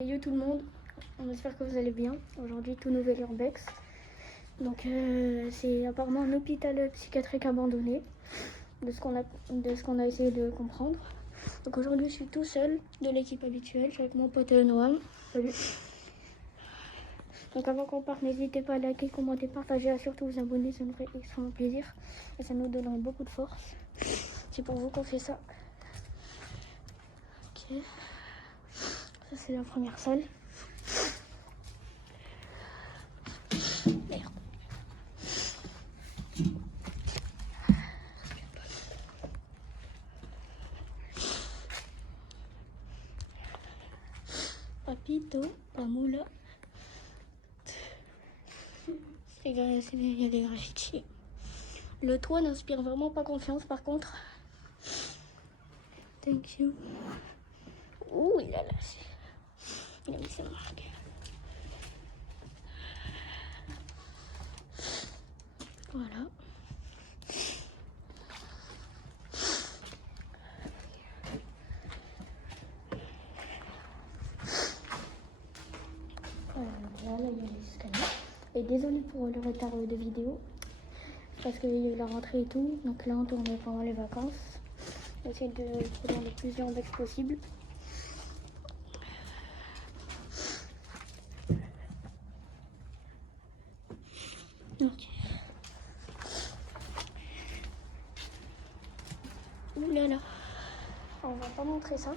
Salut tout le monde, on espère que vous allez bien. Aujourd'hui, tout nouvel urbex. Donc, c'est apparemment un hôpital psychiatrique abandonné, de ce qu'on a essayé de comprendre. Donc aujourd'hui, je suis tout seul de l'équipe habituelle, je suis avec mon pote Noam. Salut. Donc avant qu'on parte, n'hésitez pas à liker, commenter, partager, à surtout vous abonner, ça nous ferait extrêmement plaisir et ça nous donnerait beaucoup de force. C'est pour vous qu'on fait ça. Ok. Ça c'est la première salle. Merde. Papito, la moula. Il y a des graffitis. Le toit n'inspire vraiment pas confiance par contre. Thank you. Ouh, il a lâché. Il a mis ses marques. Voilà. Voilà, il y a les escaliers. Et désolé pour le retard de vidéo. Parce qu'il y a eu la rentrée et tout. Donc là, on tournait pendant les vacances. On essaie de prendre le plus d'urbex possible. Ok. Ouh là là. On va pas montrer ça.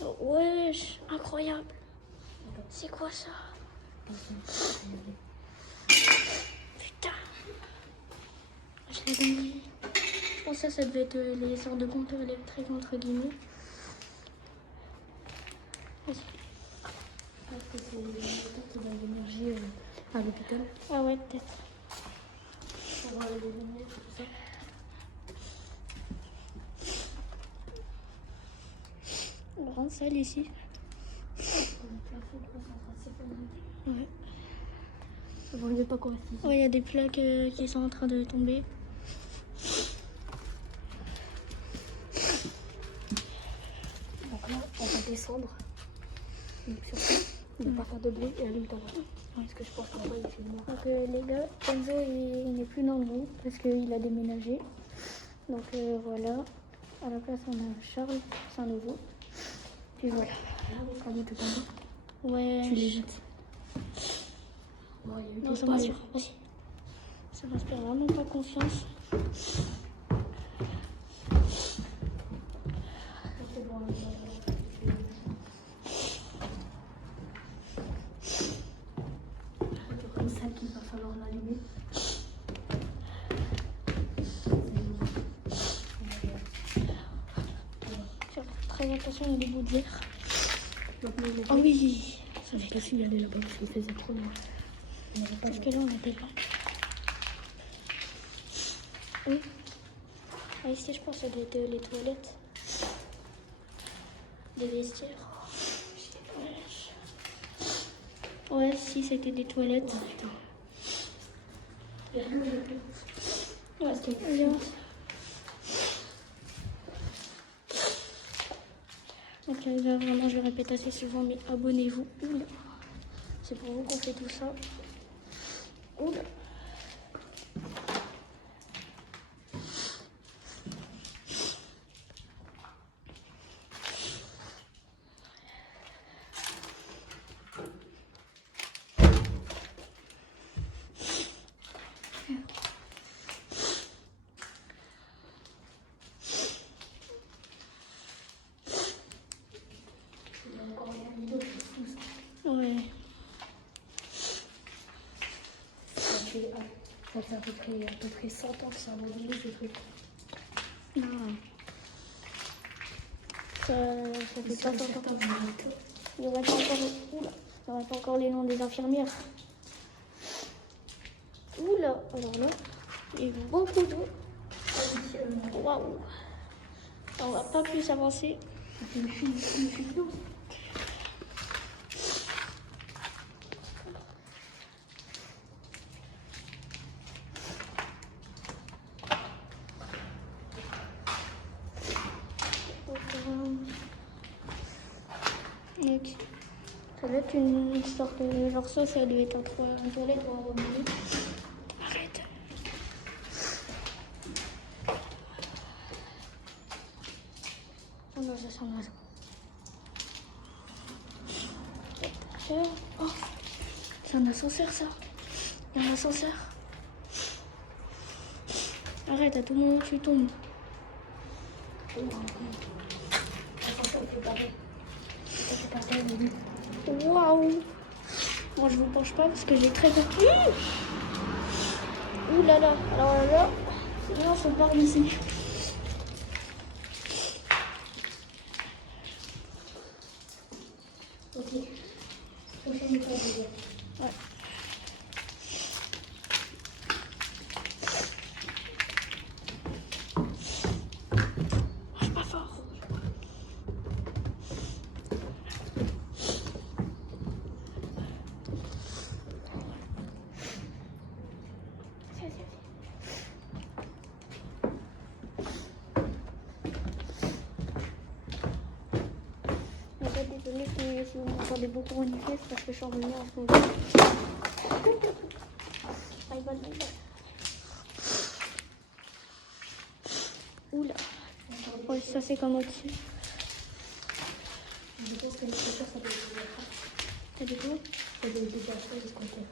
Oh, wesh, incroyable. C'est quoi ça? Putain. Je l'ai donné. Je pense que ça devait être les sortes de compteurs électriques entre guillemets. Est-ce que c'est les compteurs qui donnent l'énergie à l'hôpital? Ah ouais, peut-être. Pour voir les lumières et tout ça. Grande salle ici. Ouais. Vous voyez pas quoi ici. Ouais, il y a des plaques qui sont en train de tomber. Donc là, on va descendre. Donc surtout, ne pas faire de bruit et allume ta voiture. Parce que je pense qu'en bas, il fait noir. Donc les gars, Kenzo, il n'est plus dans le groupe parce qu'il a déménagé. Donc voilà. À la place, on a Charles, c'est un nouveau. Puis voilà. Quand il est tout en bas, ouais. Tu les jettes. Ouais, non, ça m'inspire. Vas-y. Ça m'inspire vraiment pas confiance. Comme ça qu'il va falloir l'allumer. Faire très attention, il y a des bouts de verre. Oh oui, ça fait cassé, il y aller là-bas parce qu'il faisait trop noir. Parce que là, on a des lampes. Oui. Ah, ici, je pense que ça doit être les toilettes. Des vestiaires. Ouais, si, c'était des toilettes. Ouais, c'était bien. Donc là, vraiment, je répète assez souvent, mais abonnez-vous. Oula. C'est pour vous qu'on fait tout ça. Oula. Ouais. Ça fait à peu près 100 ans que c'est abandonné ce truc. Non. Ça fait pas 100 ans. Il n'y aurait pas encore, oula, il y aurait pas encore les noms des infirmières. Oula, alors là, il y a beaucoup d'eau. Waouh. On va pas plus avancer. Ok. Ça doit être une sorte de... Genre ça doit être entre une toilette ou un robinet. Arrête. Oh non, ça sent l'oiseau. Oh, c'est un ascenseur ça. Il y a un ascenseur. Arrête, à tout moment tu tombes. Waouh. Moi je vous penche pas parce que j'ai très peur. Ouh là là. Alors là, non, faut pas remonter. Ok. Prochaine étape. Ouais. Marche pas fort. Désolée si vous m'entendez beaucoup renifler, c'est parce que je suis revenue en ce moment. My bad. Oula. Ouais, ça c'est comme au-dessus. Je pense que les chaussures, ça doit être déjà. T'as dit quoi? Ça doit être déjà fait, ce qu'on fait.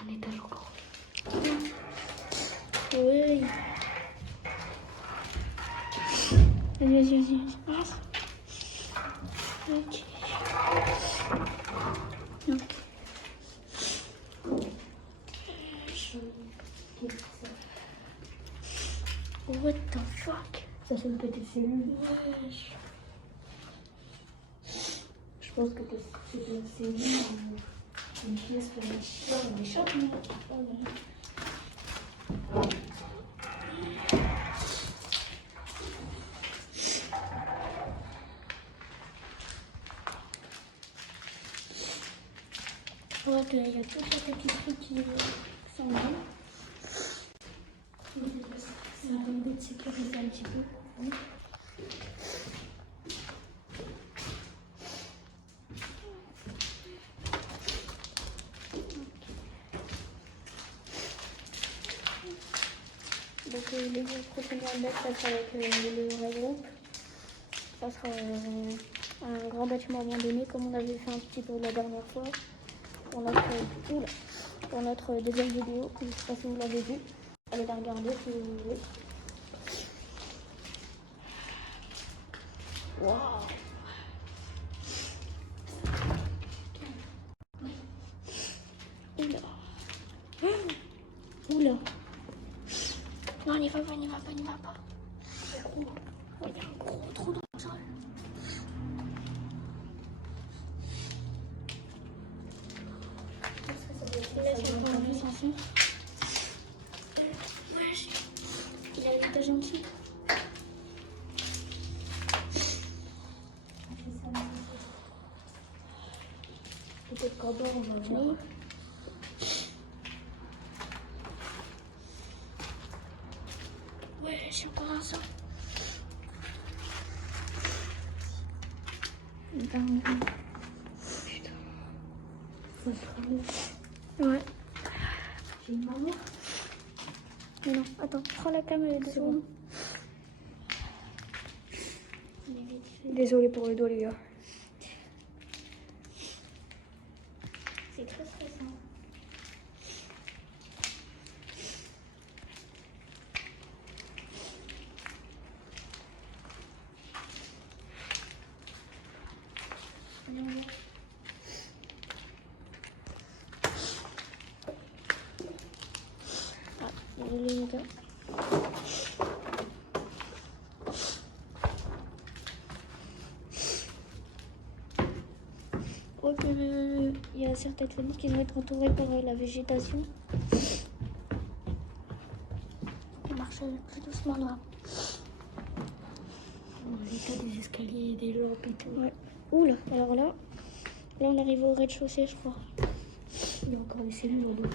Un étage encore. Oui. Vas-y. Ah. Ok. What the fuck? Ça c'est une petite cellule. Wesh. Je pense que c'est une cellule ou une pièce pour les chiens ou les chats. Je vois qu'il y a toute la tapisserie qui s'en va. Ça va permettre de sécuriser un petit peu. Donc les prochaines bêtes, ça sera avec le vrai groupe. Ça sera un grand bâtiment abandonné comme on avait fait un petit peu la dernière fois. Pour notre deuxième vidéo, je ne sais pas si vous l'avez vu. Allez la regarder si vous voulez. Waouh. Oula. Non, n'y va pas. Il y a un gros trou dans le sol. Il a l'étage en dessous. Peut-être qu'en bas on va voir. Ouais, j'ai encore un sang. Putain. Ouais. J'ai une maman. Mais non, attends, prends la caméra de secondes. Désolée pour le dos, les gars. C'est très stressant. Ah, désolé, les gars. Il y a certaines fenêtres qui vont être entourées par la végétation. On marche plus doucement là. L'état des escaliers, des lampes et tout. Ouais. Oula, alors là on arrive au rez-de-chaussée, je crois. Il y a encore des cellules au dos.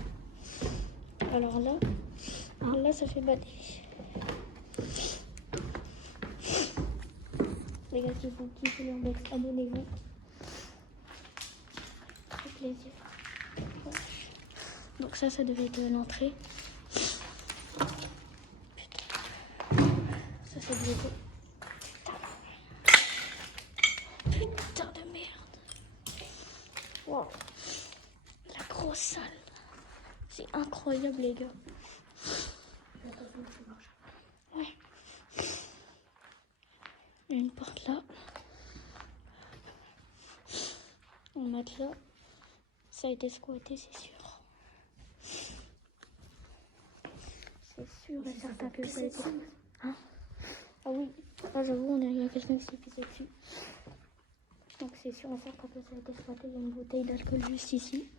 Alors là, là ça fait bader. les gars, si vous kiffez l'urbex, abonnez-vous. Très plaisir. Voilà. Donc ça devait être l'entrée. Ça c'est du coup. Putain de merde. Wow. La grosse salle. C'est incroyable les gars. Ouais. Il y a une porte là. Un matelas. Ça a été squatté, c'est sûr. C'est sûr et certain que ça a été. Hein? Ah oui, là j'avoue, il y a quelqu'un qui s'est pissé dessus. Donc c'est sûr et certain que ça a été squatté. Il y a une bouteille d'alcool juste ici.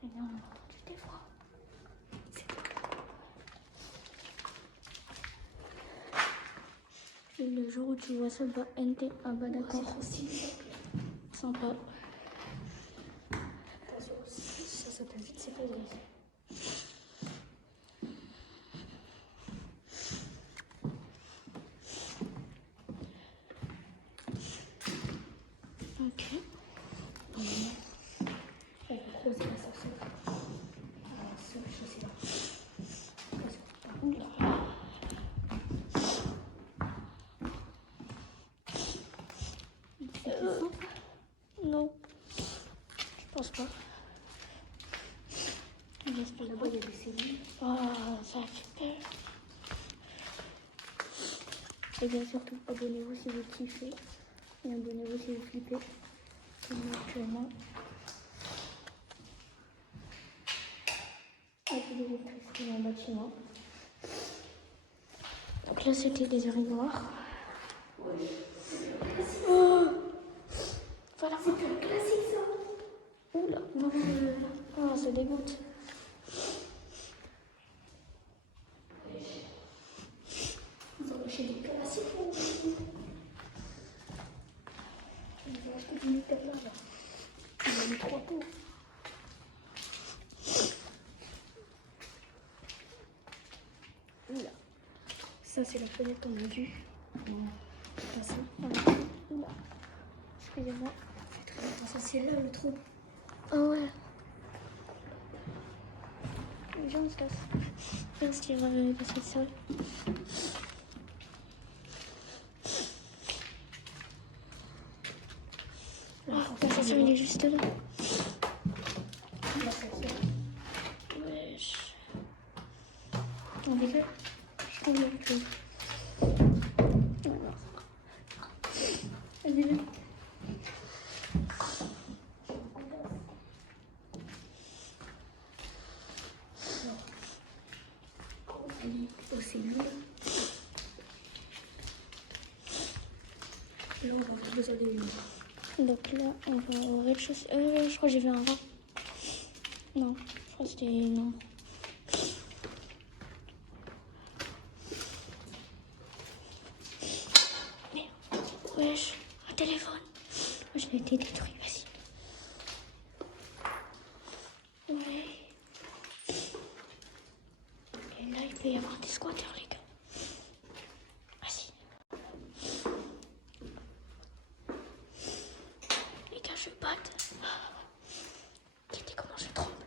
On a entendu des voix. Et le jour où tu vois ça, bah NT, ah bah d'accord. Sympa. Ça s'appelle vite, c'est pas vrai. Ok. On va creuser l'ascenseur. Sur le chaussée là. Non, je pense pas. J'espère pas. Il y a des cellules. Oh, ça fait peur. Et bien surtout, abonnez-vous si vous kiffez. Et abonnez-vous si vous flippez. Comme moi actuellement. L'électricité dans le bâtiment. Donc là, c'était des urinoirs. Oh, voilà. C'est plus classique ça. Oula, non, oh, ça dégoûte. Vous avez acheté des classiques. Je vais acheter du Nutella là. On a mis 3 pots. Oula. Ça, c'est la fenêtre qu'on a vue. Ça, oula. Excusez-moi. Ça, c'est là le trou. Ah ouais. Viens, on se casse. Viens, se tire de cette salle. L'ascenseur, il est juste là. Wesh. On décale. Je trouve le plus. Alors. Vas-y, viens. Au cellule. Et là, on va avoir besoin des lumières. Donc là, on va au rez-de-chaussée. Je crois que j'ai vu un rat. Non, je crois que c'était... Non. Merde. Wesh, un téléphone. Je l'ai été détruit, vas-y. Ouais. Et là, il peut y avoir des squatteurs, les gars. Vas-y. Les gars, je batte. Regardez comment je tremble.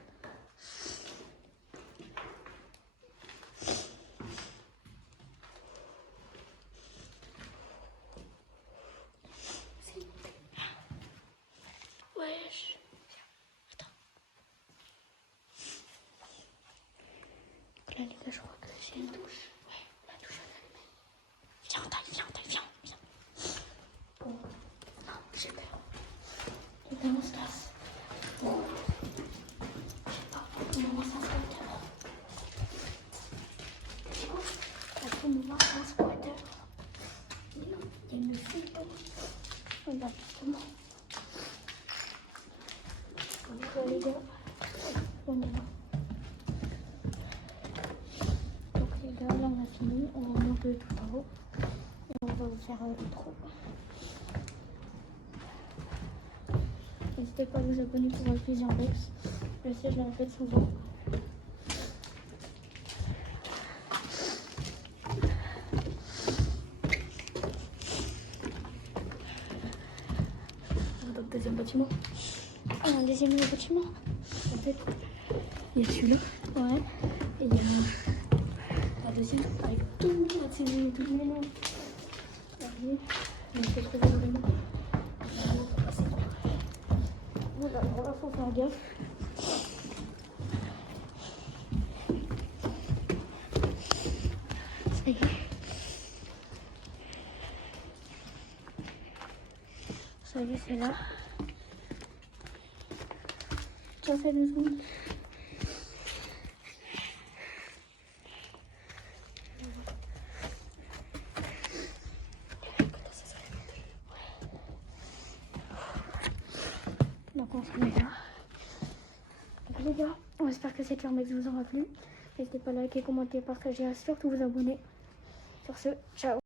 Wesh. Attends. Donc là, les gars, je crois que c'est une douche. Ouais, la douche à l'allumée. Viens, viens. Bon. Non, j'ai peur. Et là, on se casse. Bon. Je sais pas. On va s'en squatter. Après, on va s'en squatter. Mais non, il y a une fuite. On va justement. Donc là, les gars, on est là. peu tout en haut. Et on va vous faire le trou. N'hésitez pas à vous abonner pour le plaisir Rex. Je sais, je le répète souvent. Dans le deuxième bâtiment. Un deuxième bâtiment. En fait, il y a celui-là. Ouais. Et il y a la deuxième avec tout ces mélanges. Allez, on peut trouver vraiment. Voilà, il faut faire gaffe. Ça y est. Ça y est, c'est là. Tiens, fais 2 secondes. Donc on se met là. Donc les gars, on espère que cette Max vous aura plu. N'hésitez pas à liker, commenter, partager et surtout vous abonner. Sur ce, ciao.